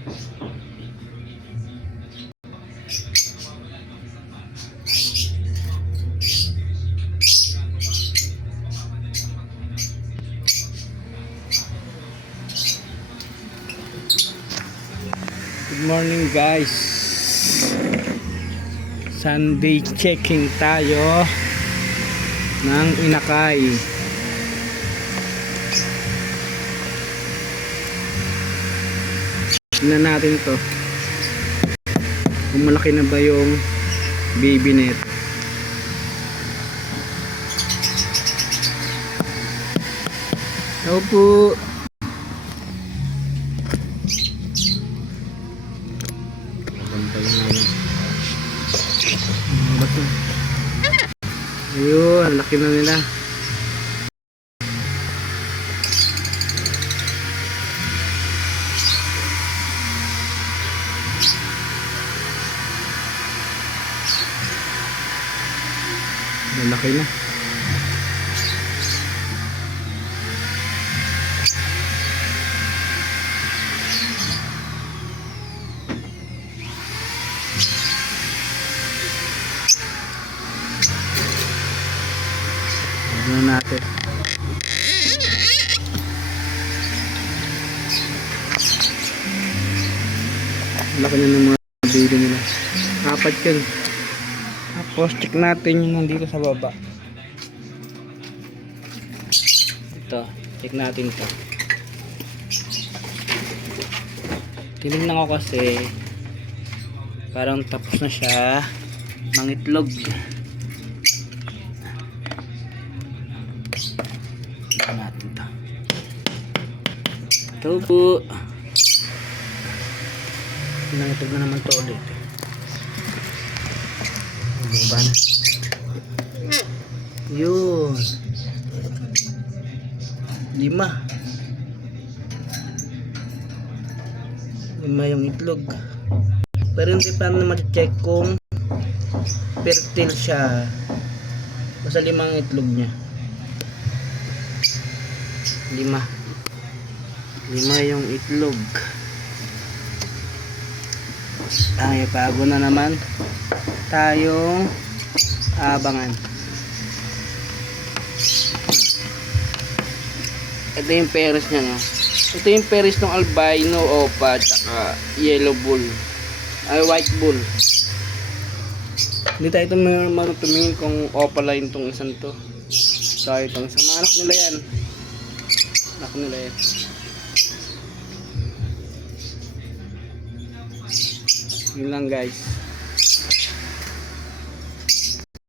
Good morning guys. Sunday checking tayo ng inakay. Tingnan natin to kung malaki na ba yung baby net. Hello po. Ayun, laki na nila. Laki na. Tignan natin. Laki na ng mga baby nila. Apat yun. Tapos check natin yung nandito sa baba. Ito, check natin to. Tinignan ko kasi parang tapos na siya mangitlog. Check natin to. Ito po. Nangitlog na naman to ulit. Baba na. Yun. 5 yung itlog. Pero hindi pa na ma-check kung fertile siya. Basta 5 ang itlog niya. 5 yung itlog. Ay, bago na naman tayong abangan. Ito yung peris niya, no? Ito yung peris ng albino opa at yellow bull. Ay, white bull. Hindi tayo marutumingin kung opaline tong isang to. So, itong sa mga anak nila yan. Anak nila yan. Yun lang guys.